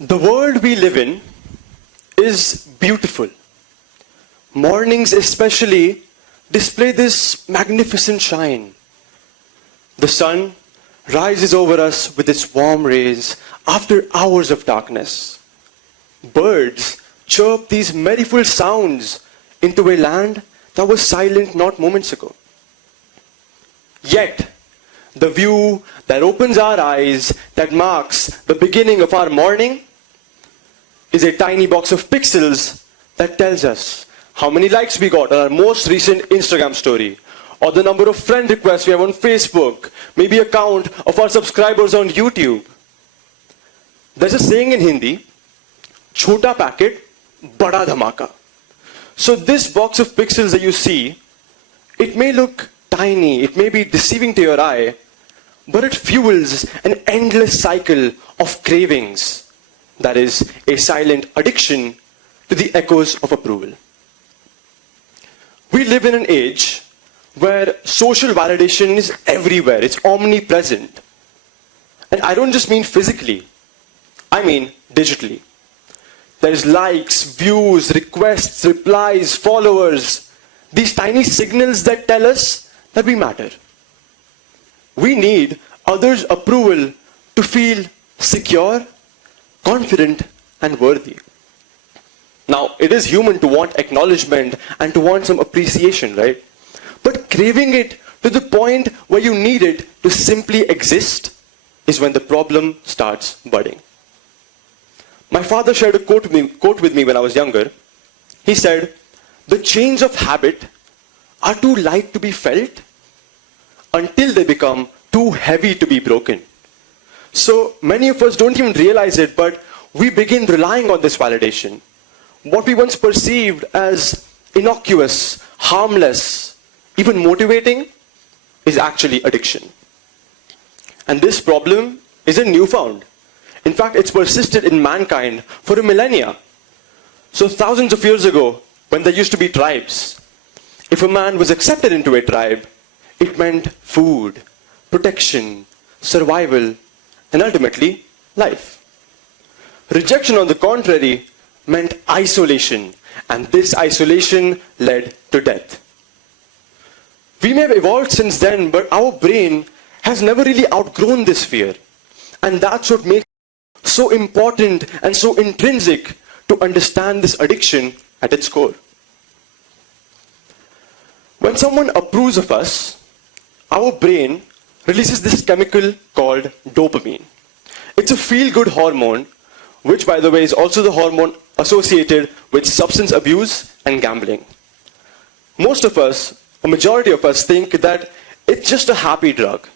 The world we live in is beautiful. Mornings especially display this magnificent shine. The sun rises over us with its warm rays after hours of darkness. Birds chirp these merriful sounds into a land that was silent not moments ago. Yet, the view that opens our eyes, that marks the beginning of our morning, is a tiny box of pixels that tells us how many likes we got on our most recent Instagram story, or the number of friend requests we have on Facebook, maybe a count of our subscribers on YouTube. There's a saying in Hindi, chota packet, bada dhamaka. So this box of pixels that you see, it may look tiny, it may be deceiving to your eye, but it fuels an endless cycle of cravings. That is a silent addiction to the echoes of approval. We live in an age where social validation is everywhere. It's omnipresent. And I don't just mean physically. I mean digitally. There's likes, views, requests, replies, followers. These tiny signals that tell us that we matter. We need others' approval to feel secure, confident, and worthy. Now, it is human to want acknowledgement and to want some appreciation, right? But craving it to the point where you need it to simply exist is when the problem starts budding. My father shared a quote with me when I was younger. He said, "The chains of habit are too light to be felt until they become too heavy to be broken." So many of us don't even realize it, but we begin relying on this validation. What we once perceived as innocuous, harmless, even motivating, is actually addiction. And this problem isn't newfound. In fact, it's persisted in mankind for a millennia. So thousands of years ago, when there used to be tribes, if a man was accepted into a tribe, it meant food, protection, survival, and ultimately, life. Rejection, on the contrary, meant isolation, and this isolation led to death. We may have evolved since then, but our brain has never really outgrown this fear. And that's what makes it so important and so intrinsic to understand this addiction at its core. When someone approves of us, our brain releases this chemical called dopamine. It's a feel-good hormone, which, by the way, is also the hormone associated with substance abuse and gambling. Most of us, a majority of us, think that it's just a happy drug.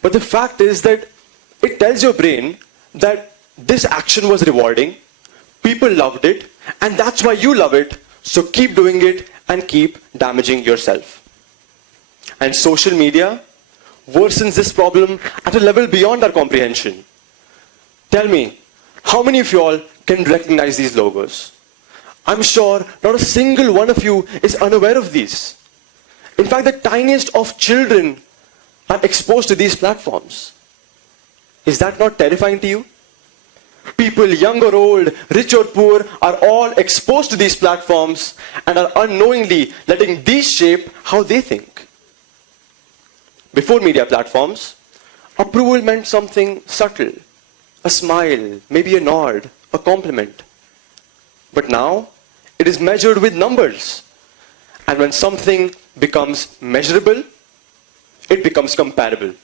But the fact is that it tells your brain that this action was rewarding, people loved it, and that's why you love it, so keep doing it and keep damaging yourself. And social media worsens this problem at a level beyond our comprehension. Tell me, how many of you all can recognize these logos? I'm sure not a single one of you is unaware of these. In fact, the tiniest of children are exposed to these platforms. Is that not terrifying to you? People, young or old, rich or poor, are all exposed to these platforms and are unknowingly letting these shape how they think. Before media platforms, approval meant something subtle. A smile, maybe a nod, a compliment. But now, it is measured with numbers. And when something becomes measurable, it becomes comparable.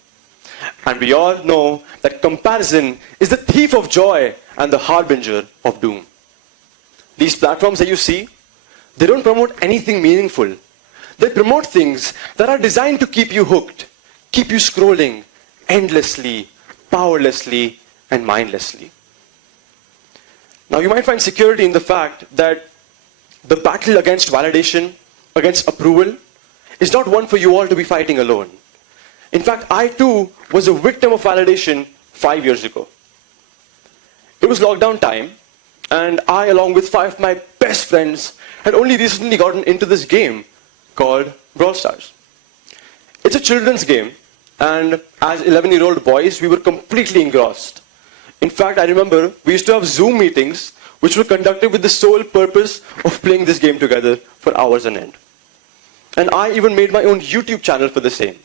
And we all know that comparison is the thief of joy and the harbinger of doom. These platforms that you see, they don't promote anything meaningful. They promote things that are designed to keep you hooked, keep you scrolling endlessly, powerlessly, and mindlessly. Now, you might find security in the fact that the battle against validation, against approval, is not one for you all to be fighting alone. In fact, I too was a victim of validation 5 years ago. It was lockdown time, and I, along with 5 of my best friends, had only recently gotten into this game called Brawl Stars. It's a children's game, and as 11-year-old boys, we were completely engrossed. In fact, I remember we used to have Zoom meetings which were conducted with the sole purpose of playing this game together for hours on end. And I even made my own YouTube channel for the same.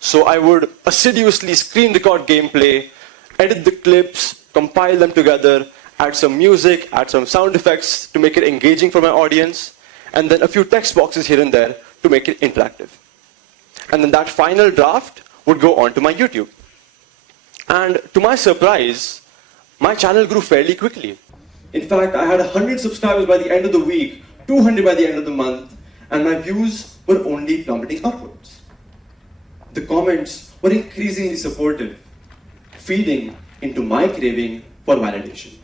So I would assiduously screen record gameplay, edit the clips, compile them together, add some music, add some sound effects to make it engaging for my audience, and then a few text boxes here and there to make it interactive. And then that final draft would go onto my YouTube. And to my surprise, my channel grew fairly quickly. In fact, I had 100 subscribers by the end of the week, 200 by the end of the month, and my views were only plummeting upwards. The comments were increasingly supportive, feeding into my craving for validation.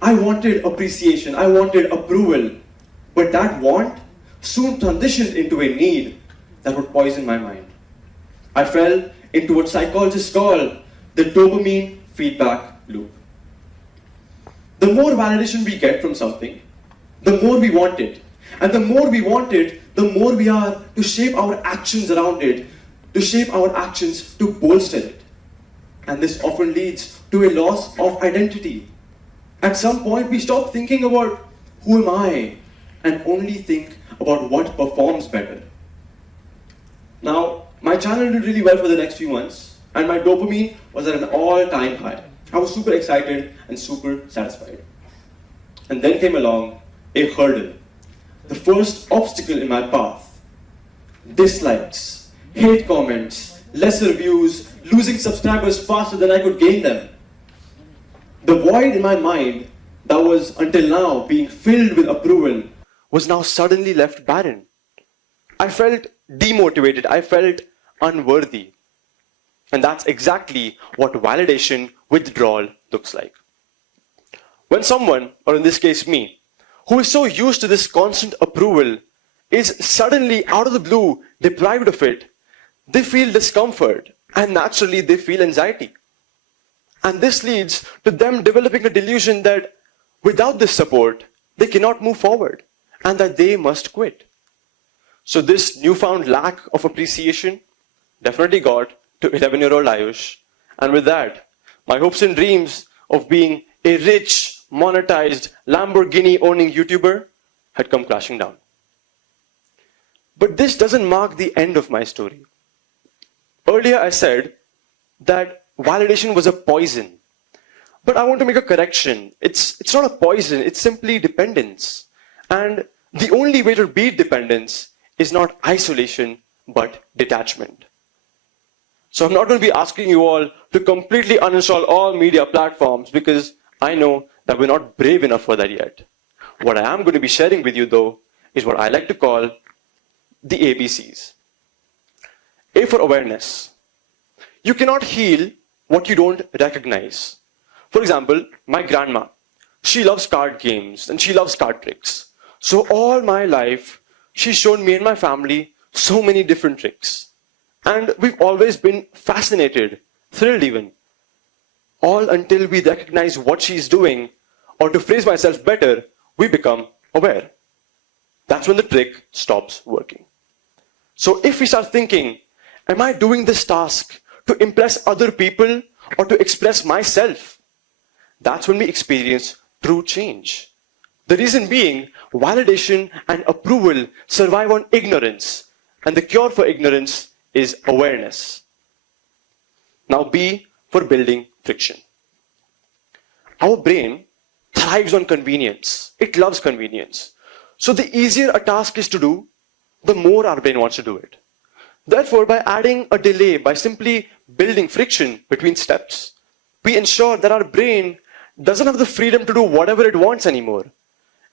I wanted appreciation, I wanted approval, but that want soon transitioned into a need that would poison my mind. I fell into what psychologists call the dopamine feedback loop. The more validation we get from something, the more we want it. And the more we want it, the more we are to shape our actions around it, to shape our actions to bolster it. And this often leads to a loss of identity. At some point, we stop thinking about who am I and only think about what performs better. Now, my channel did really well for the next few months, and my dopamine was at an all-time high. I was super excited and super satisfied. And then came along a hurdle, the first obstacle in my path. Dislikes, hate comments, lesser views, losing subscribers faster than I could gain them. The void in my mind that was until now being filled with approval was now suddenly left barren. I felt demotivated, I felt unworthy. And that's exactly what validation withdrawal looks like. When someone, or in this case me, who is so used to this constant approval is suddenly out of the blue deprived of it, they feel discomfort and naturally they feel anxiety. And this leads to them developing a delusion that without this support, they cannot move forward and that they must quit. So this newfound lack of appreciation definitely got to 11-year-old Aayush. And with that, my hopes and dreams of being a rich, monetized, Lamborghini-owning YouTuber had come crashing down. But this doesn't mark the end of my story. Earlier I said that validation was a poison. But I want to make a correction. It's not a poison, it's simply dependence. And the only way to beat dependence is not isolation, but detachment. So I'm not going to be asking you all to completely uninstall all media platforms because I know that we're not brave enough for that yet. What I am going to be sharing with you though is what I like to call the ABCs. A for awareness. You cannot heal what you don't recognize. For example, my grandma, she loves card games and she loves card tricks. So all my life, she's shown me and my family so many different tricks. And we've always been fascinated, thrilled even, all until we recognize what she's doing, or to phrase myself better, we become aware. That's when the trick stops working. So if we start thinking, am I doing this task to impress other people or to express myself? That's when we experience true change. The reason being, validation and approval survive on ignorance, and the cure for ignorance is awareness. Now B for building friction. Our brain thrives on convenience. It loves convenience. So the easier a task is to do, the more our brain wants to do it. Therefore, by adding a delay, by simply building friction between steps, we ensure that our brain doesn't have the freedom to do whatever it wants anymore.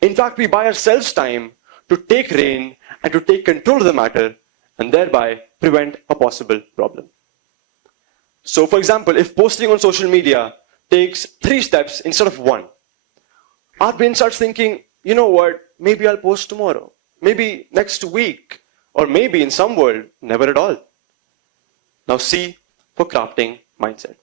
In fact, we buy ourselves time to take reign and to take control of the matter and thereby prevent a possible problem. So for example, if posting on social media takes 3 steps instead of 1, our brain starts thinking, you know what, maybe I'll post tomorrow, maybe next week, or maybe in some world, never at all. Now C for crafting mindset.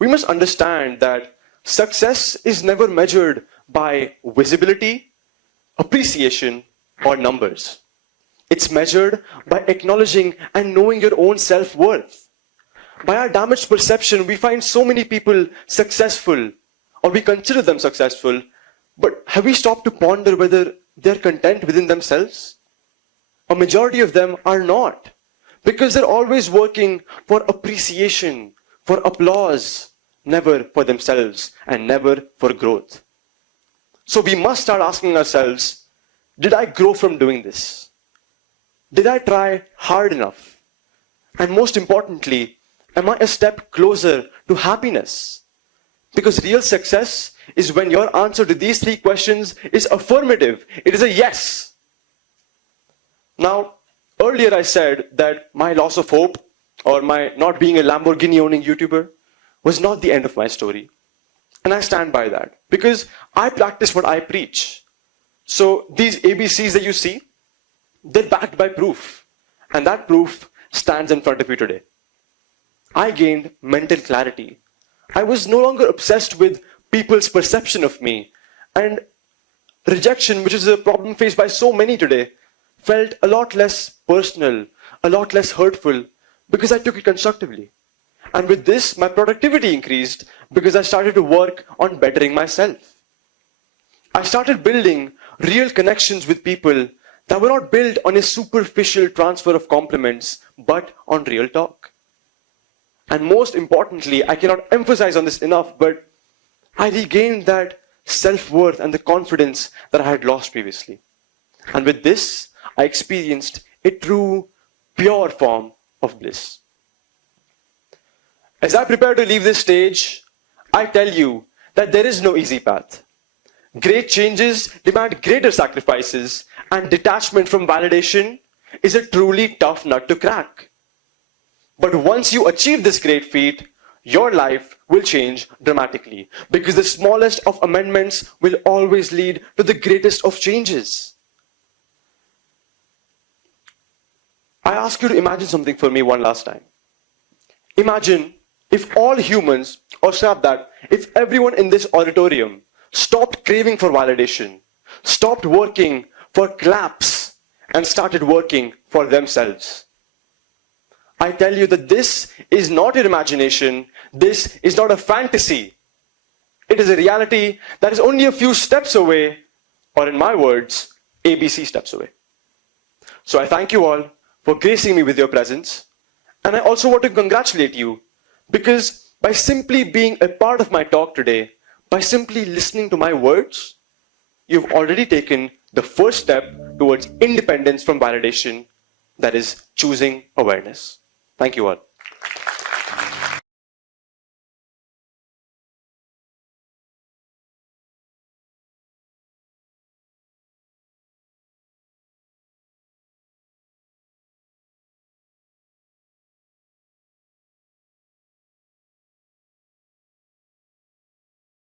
We must understand that success is never measured by visibility, appreciation, or numbers. It's measured by acknowledging and knowing your own self-worth. By our damaged perception, we find so many people successful, or we consider them successful, but have we stopped to ponder whether they're content within themselves? A majority of them are not, because they're always working for appreciation, for applause, never for themselves and never for growth. So we must start asking ourselves, did I grow from doing this? Did I try hard enough? And most importantly, am I a step closer to happiness? Because real success is when your answer to these three questions is affirmative. It is a yes. Now, earlier I said that my loss of hope or my not being a Lamborghini owning YouTuber was not the end of my story. And I stand by that because I practice what I preach. So these ABCs that you see, they're backed by proof. And that proof stands in front of you today. I gained mental clarity. I was no longer obsessed with people's perception of me. And rejection, which is a problem faced by so many today, felt a lot less personal, a lot less hurtful, because I took it constructively. And with this, my productivity increased because I started to work on bettering myself. I started building real connections with people that were not built on a superficial transfer of compliments, but on real talk. And most importantly, I cannot emphasize on this enough, but I regained that self-worth and the confidence that I had lost previously. And with this, I experienced a true, pure form of bliss. As I prepare to leave this stage, I tell you that there is no easy path. Great changes demand greater sacrifices, and detachment from validation is a truly tough nut to crack. But once you achieve this great feat, your life will change dramatically, because the smallest of amendments will always lead to the greatest of changes. I ask you to imagine something for me one last time. Imagine if all humans, or scrap that, if everyone in this auditorium stopped craving for validation, stopped working for claps, and started working for themselves. I tell you that this is not your imagination, this is not a fantasy. It is a reality that is only a few steps away, or in my words, ABC steps away. So I thank you all for gracing me with your presence, and I also want to congratulate you, because by simply being a part of my talk today, by simply listening to my words, you've already taken the first step towards independence from validation, that is choosing awareness. Thank you all.